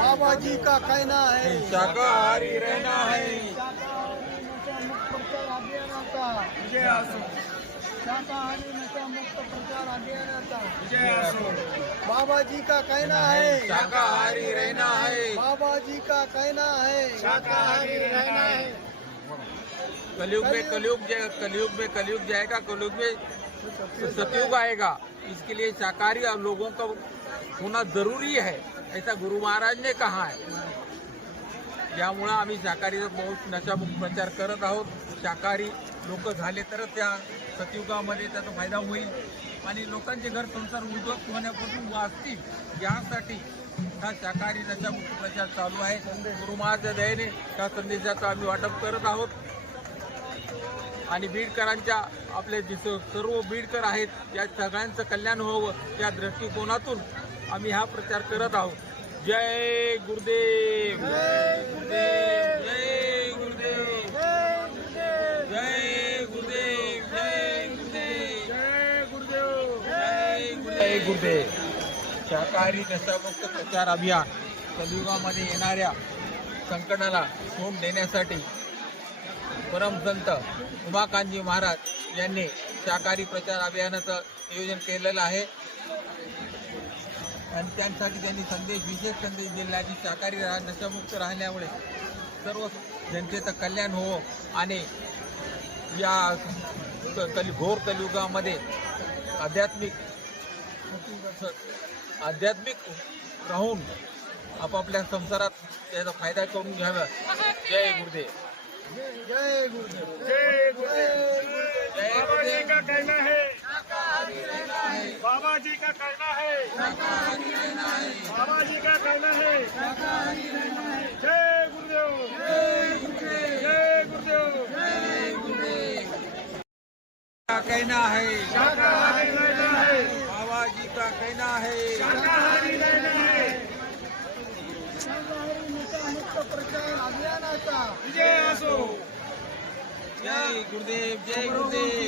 बाबा जी का कहना है शाकाहारी रहना है। प्रचार अभियानाचा विजय असो, शाकाहारी नशा मुक्त प्रचार अभियानाचा विजय असो। बाबा जी का कहना है शाकाहारी रहना है। बाबा जी का कहना है शाकाहारी रहना है। कलयुग में कलयुग जाएगा, कलयुग में सतयुग आएगा। इसके लिए शाकाहारी और लोगों का होना जरूरी है, ऐसा गुरु महाराज ने कहा है। यामुळे आम्ही शाकाहारीचा बहुत नशामुक्त प्रचार करत आहोत। शाकाहारी लोक झाले तर त्या सतयुगामध्ये त्याचा फायदा होईल आणि लोकांचे घर संसार उद्ध्वस्त होण्यापासून वाचतील यासाठी हा शाकाहारी नशामुक्त प्रचार चालू आहे। गुरु महाराजांच्या दयेने त्या संदेशाचं आम्ही वाटप करत आहोत आणि बीडकरांच्या आपले जे सर्व बीडकर आहेत या सगळ्यांचं कल्याण व्हावं या दृष्टिकोनातून आम्ही हा प्रचार करत आहोत। जय गुरुदेव, जय गुरुदेव, जय गुरुदेव, जय गुरुदेव, जय गुरुदेव, जय गुरुदेव, जय गुरुदेव, जय गुरुदेव। शाकाहारी नशामुक्त प्रचार अभियान कलियुगामध्ये येणाऱ्या संकटाला तोंड देण्यासाठी परमसंत उमाकांतजी महाराज यांनी शाकाहारी प्रचार अभियानाचं नियोजन केलेलं आहे आणि त्यासाठी त्यांनी विशेष संदेश दिला आहे की शाकाहारी नशामुक्त राहिल्यामुळे सर्व जनतेचं कल्याण होवं आणि या घोर कलियुगामध्ये आध्यात्मिक राहून आपापल्या संसारात त्याचा फायदा करून घ्यावा। जय गुरुदेव, जय गुरुदेव, जय गुरुदेव। बाबा जी का कहना है शाकाहारी रहना है। बाबा जी का कहना है शाकाहारी रहना है। बाबा जी का कहना है शाकाहारी रहना है। जय गुरुदेव, जय गुरुदेव, जय गुरुदेव, जय गुरुदेव। का कहना है शाकाहारी रहना है। बाबा जी का कहना है शाकाहारी रहना है। शाकाहारी नशा मुक्त प्रचार अभियानाचा विजय असो। जय गुरुदेव, जय गुरुदेव।